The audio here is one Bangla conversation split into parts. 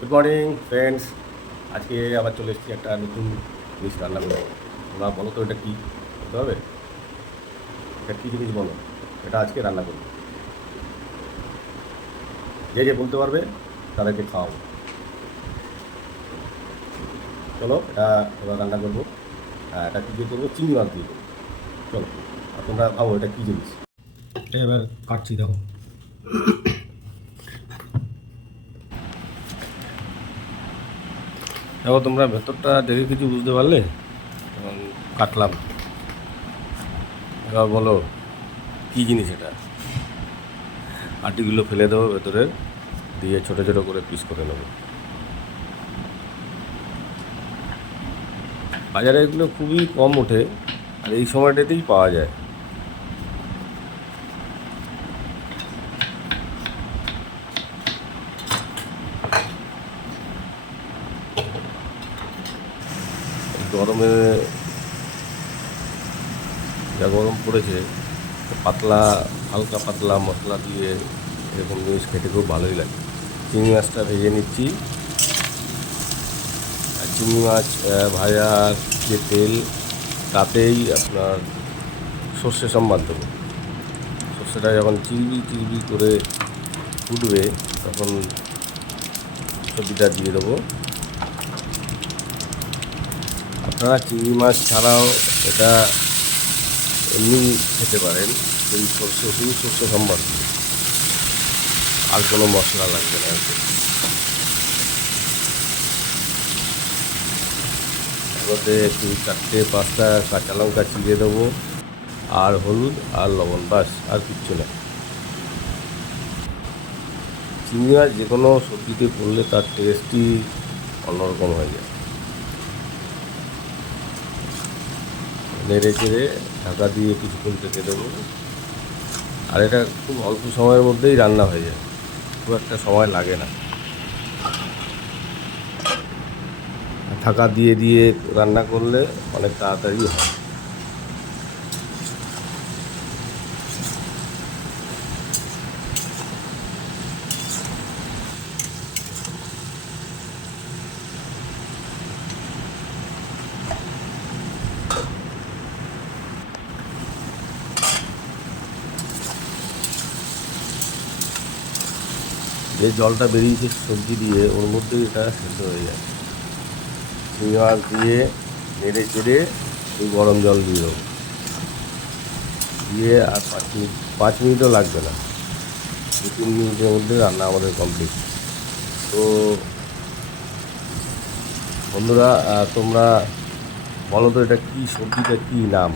গুড মর্নিং ফ্রেন্ডস আজকে আবার চলে এসেছি একটা নতুন জিনিস রান্না করে। তোমরা বলো তো এটা কী? বলতে হবে? এটা কী জিনিস বলো? এটা আজকে রান্না করব। যে যে বলতে পারবে, তাদেরকে খাওয়াবো। চলো, এটা এবার রান্না করব। হ্যাঁ এটা কী করব? চিংড়ি মাছ দিয়ে করব। চলো তোমরা ভাবো এটা কী জিনিস? এবার কাটছি, দেখো। দেখো, তোমরা ভেতরটা দেখে কিছু বুঝতে পারলে? কাটলাম। এবার বলো, কী জিনিস এটা? আটিগুলো ফেলে দেবো ভেতরে, দিয়ে ছোটো ছোটো করে পিস করে নেব। বাজারে এগুলো খুবই কম ওঠে, আর এই সময়টাতেই পাওয়া যায়। গরমে, যা গরম পড়েছে, পাতলা, হালকা পাতলা মশলা দিয়ে এরকম জিনিস খেতে খুব ভালোই লাগে। চিংড়ি মাছটা ভেজে নিচ্ছি। আর চিংড়ি মাছ ভাজার যে তেল, তাতেই আপনার সর্ষে সম্বাদ দেবো। সর্ষেটা যখন চিরবি চিরবি করে ফুটবে, তখন সবজিটা দিয়ে দেবো। আপনারা চিংড়ি মাছ ছাড়াও এটা এমনি খেতে পারেন। এই সর্ষে, শুধু সর্ষে সম্বার আর কোনো মশলা লাগবে না মধ্যে একটু চারটে পাঁচটা কাঁচা লঙ্কা চিড়ে দেবো। আর হলুদ আর লবণ বাস আর কিচ্ছু না। চিংড়ি মাছ যে কোনো সবজিতে পড়লে তার টেস্টই অন্যরকম হয়ে যায়। নেড়ে চেড়ে ঢাকা দিয়ে কিছুক্ষণ কেটে দেবো। আর এটা খুব অল্প সময়ের মধ্যেই রান্না হয়ে যায়। খুব একটা সময় লাগে না। ঢাকা দিয়ে দিয়ে রান্না করলে অনেক তাড়াতাড়ি হয়। যে জলটা বেরিয়েছে সবজি দিয়ে, ওর মধ্যেই এটা সেদ্ধ হয়ে যায়। চিংড়ি মাছ দিয়ে নেড়ে চেড়ে ওই গরম জল দিয়ে দেবো। দিয়ে আর পাঁচ মিনিট, পাঁচ মিনিটও লাগবে না। দু তিন মিনিটের মধ্যে রান্না আমাদের কমপ্লিট তো বন্ধুরা তোমরা বলো তো এটা কী, সবজিটা কী নাম?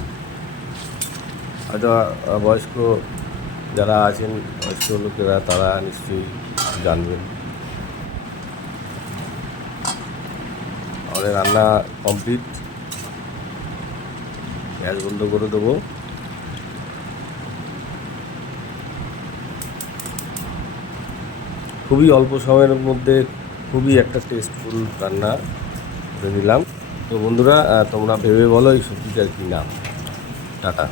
হয়তো বয়স্ক যারা আছেন বয়স্ক লোকেরা তারা নিশ্চয়ই জানবেন। আমাদের রান্না কমপ্লিট গ্যাস বন্ধ করে দেবো। খুবই অল্প সময়ের মধ্যে খুবই একটা টেস্টফুল রান্না করে নিলাম। তো বন্ধুরা তোমরা ভেবে বলো এই সবজিটার কী নাম? টাটা।